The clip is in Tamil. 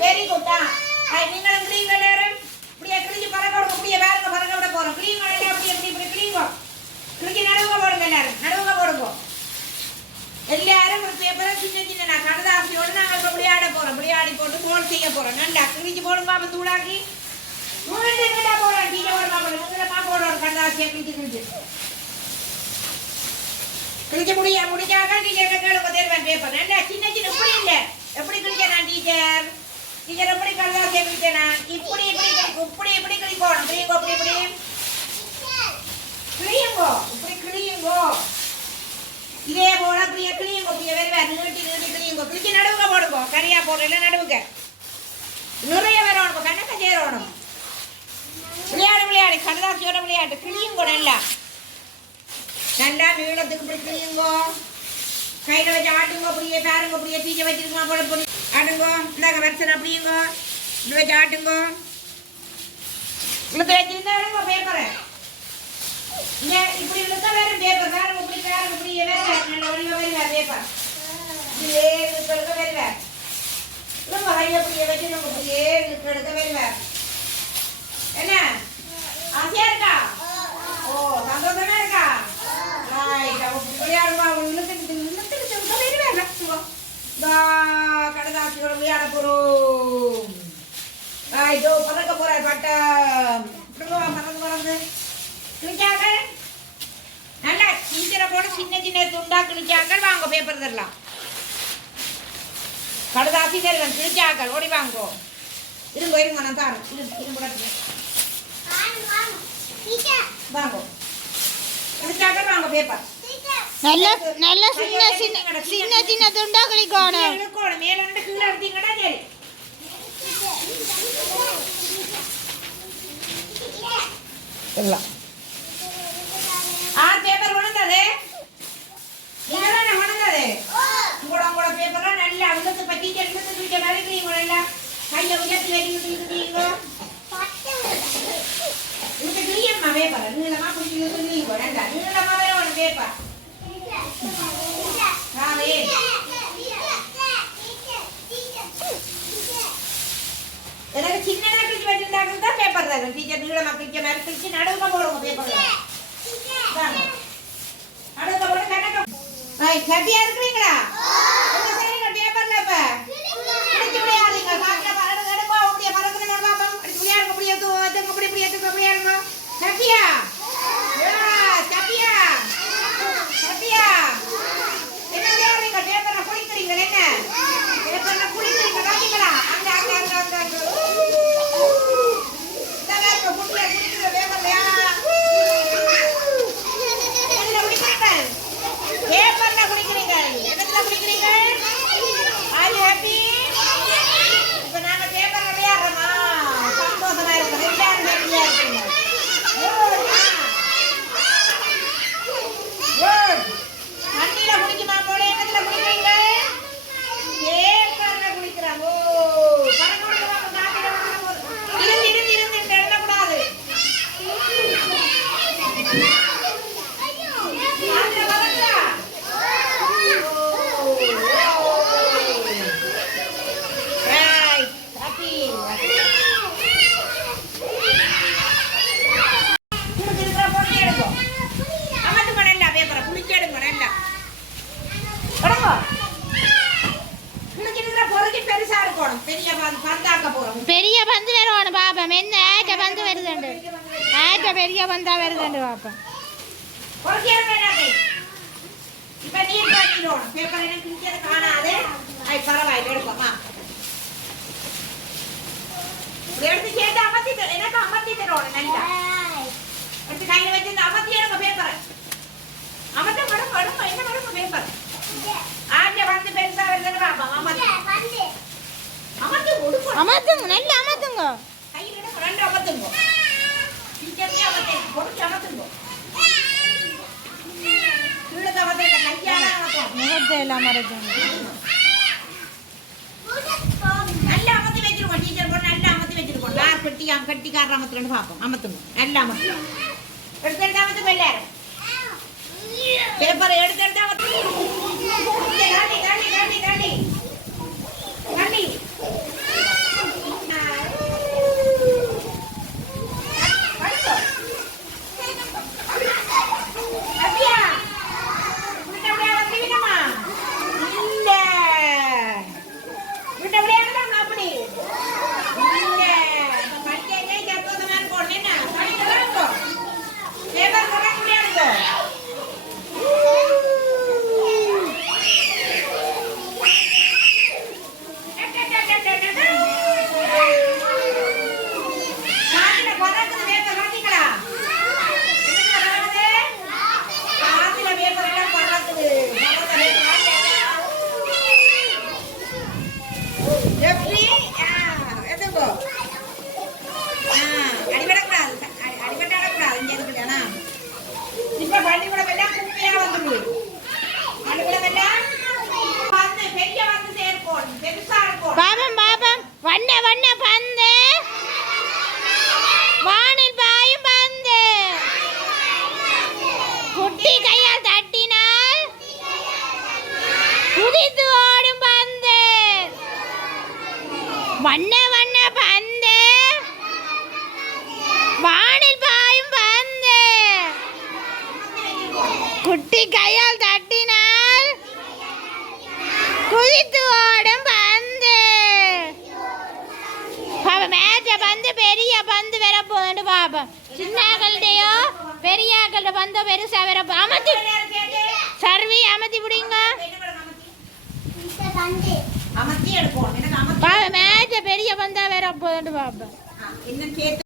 வெரி குட் நீங்களும் கிளீங்க எல்லாரும் இப்படியே கிழிஞ்சு பறக்க விடுங்க இப்படியே வேறுங்க பறக்க விட போறோம் கிளீங்க எல்லாம் அப்படியே இப்படி கிளீங்க கிழிஞ்சு நடுவுங்க போடுங்க எல்லாரும் நடுவுங்க போடுங்க எல்லாரும் ஒரு பேப்பரை சின்ன சின்ன நான் கடுதாசியோடு நாங்கள் இப்போ விளையாட போறோம் விளையாடி போட்டு கோல் செய்ய போறோம் நல்லா கிழிஞ்சு போடுங்க அப்போ தூளாக்கி எங்கடா போறோம் டீச்சர் போடுமா போடுங்க போடுறோம் கடுதாசியை கிழிஞ்சு கிழிச்சு முடிக்காக டீச்சர் கேளுங்க தேர்வேன் பேப்பர் நல்லா சின்ன சின்ன இப்படி இல்லை எப்படி கிழிச்சேன் நான் டீச்சர் எப்படி கடுதாசியை கிழிச்சேன் நான் இப்படி கிழிக்கணும் கிளியுங்கோ இப்படி கிளியுங்கோ இதே போல அப்படியே கிளியுங்கோ அப்படியே வேறு நீட்டி கிளியுங்கோ கிழிச்சு நடுவுங்க போடுங்க கரியா போடுறல நடுவுங்க நிறைய வரணும் கணக்க சேரணும் விளையாடு கடுதாசியோட விளையாட்டு கிளியுங்கோ நல்லா நீளத்துக்கு இப்படி கிளியுங்கோ கையில் வச்சு ஆட்டுங்க அப்படியே பாருங்க அப்படியே தீச்சை வச்சிருக்கோம் போட ஆடுங்கோ இந்தாங்க வரிசனை அப்படியுங்க இப்படி வச்சு ஆட்டுங்கோ இழுத்து வச்சிருந்தாருங்க பேப்பரை இங்கே இப்படி இழுக்க வேறு பேப்பர் வேறு இப்படி வேறு நல்ல ஒளிவ வருவார் பேப்பர் இப்படியே இழுக்க வருவார் இழுங்க கையை அப்படியே வச்சு நம்ம இப்படியே எடுக்க வருவார் என்ன ஆசையா இருக்கா ஓ சந்தோஷமா இருக்கா கடுதாசியோட விளையாட போறோம் பறக்க போற பட்டம் பறந்து கிழிச்சாங்க நல்லா கிழிக்கிற போட சின்ன துண்டா கிழிச்சாக்கள் வாங்க பேப்பர் தரலாம் கடுதாசி தருவன் கிழிச்சாக்கள் ஓடி வாங்கோ இருங்க நான் தாரேன் வாங்கோ கிழிச்சாக்கள் வாங்க பேப்பர் நல்ல சின்ன துண்டா கிழிக்கணும் மேல இருந்து கீழே எடுத்தீங்கன்னா சரி எல்லாம் பேப்பர் கொண்டது இதெல்லாம் கொண்டது உங்களோட பேப்பர்லாம் நல்லா அங்கத்து பத்தி எடுத்து கிழிக்க மாதிரி கிளீங்க கையை உயர்த்தி வச்சுக்கிட்டீங்க இதுக்கு கிளியம்மா பேப்பர் நீளமா பிடிச்சி கிளீங்க நல்லா நீளமா வேற ஒரு பேப்பர் எனக்கு சின்னதா கிழிச்சு வச்சிருந்தாங்க தான் பேப்பர் தான் டீச்சர் நீளமா கிழிச்ச மாதிரி கிழிச்சு நடுவுல போடுவோம் பேப்பர்ல நடுவுல போட்டு கட்டட்டும் ஹாப்பியா இருக்கிறீங்களா சரிங்க பேப்பர்ல இப்ப கிழிச்சு விளையாடுங்க காட்டுல பறந்து எடுப்பா அப்படியே பறக்குறேன் பாப்பா விளையாடுங்க அப்படியே இப்படி எடுத்து அப்படியே இருங்க ஹாப்பியா என்ன விளையாடுறீங்க பேப்பர்ல குளிக்கிறீங்க என்ன பேப்பர்ல குளிக்கிறீங்க காட்டிங்களா அங்க பேப்பர்ல குளிக்கிறீங்க என்னத்துல குளிக்கிறீங்க ஆர் யூ ஹாப்பி இப்ப நாங்க பேப்பர்ல விளையாடுறோமா சந்தோஷமா இருக்கோம் எல்லாரும் ஹாப்பியா இருக்கீங்க தண்ணியில குளிக்குமா போல என்னத்துல குளிக்கிறீங்க பேப்பர்ல குளிக்கிறாங்க இருந்து எழுதக்கூடாது பெரிய பந்து வருவானு பாப்பம் என்ன ஆட்ட பந்து வருதுண்டு ஆட்ட பெரிய பந்தா வருதுண்டு பாப்பம் இப்ப நீர் பாட்டிடுவோம் பேப்பர் என்ன கிழிச்சது காணாது பரவாயில்ல எடுப்போமா எடுத்து சேர்த்து அமர்த்தி எனக்கு அமர்த்தி தருவோம் நல்லா எடுத்து கையில வச்சிருந்து அமர்த்தி எடுங்க பேப்பரை அமர்த்த மடும் என்ன மடும் பேப்பர் ஆட்ட வந்து பெருசா வருதுன்னு பாப்போம் அமர்த்துங்க நல்ல அமர்த்துங்க கையில ரெண்டு அமர்த்துங்க டீச்சர்னே அமர்த்துங்க கீழே அமர்த்துங்க கையால அமர்த்துங்க முகத்தை எல்லாம் மறைச்சுங்க நல்லா அமர்த்தி வச்சிருக்கோம் டீச்சர் போட்டு நல்லா அமர்த்தி வச்சிருக்கோம் யார் கட்டிக்காரர் அமர்த்துறேன்னு பார்ப்போம் அமர்த்துங்க நல்லா அமர்த்துங்க எடுத்து அமர்த்துங்க எல்லாரும் பேப்பரை எடுத்து அமர்த்துங்க வண்ண வண்ண பந்து வானில் பாயும் பந்து குட்டி கையால் தட்டினால் குதித்து ஓடும் பந்து வண்ண வண்ண பந்து வானில் பாயும் பந்து குட்டி கையால் தட்டினால் குதித்து ஓடும் பந்து மேட்ச பந்து பெரிய பந்து வர போகுது பாப்பா சின்னகள்டையோ பெரியாக்கள்ட பந்தோ பெருசா வர அமர்த்தி சர்வி அமர்த்தி விடுங்க அமர்த்தி எடுப்போம் எனக்கு பாப்பா மேட்ச பெரிய பந்தா வர போகுது பாப்பா இன்னும்